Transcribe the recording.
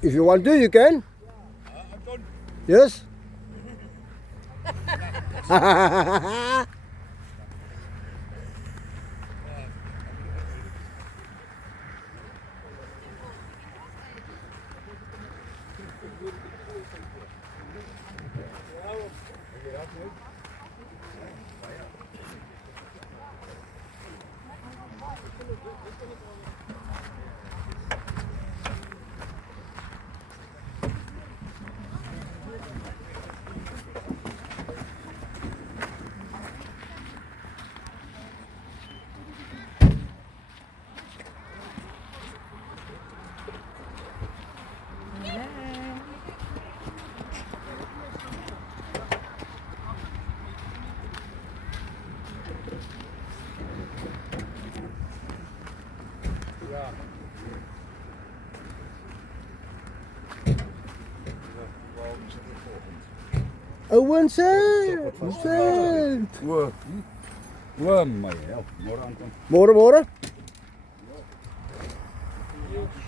If you want to, you can. I'm done. Yes. Ja. Owen Cent. Wah, maar ja, morgen dan. Morgen, morgen. Ja.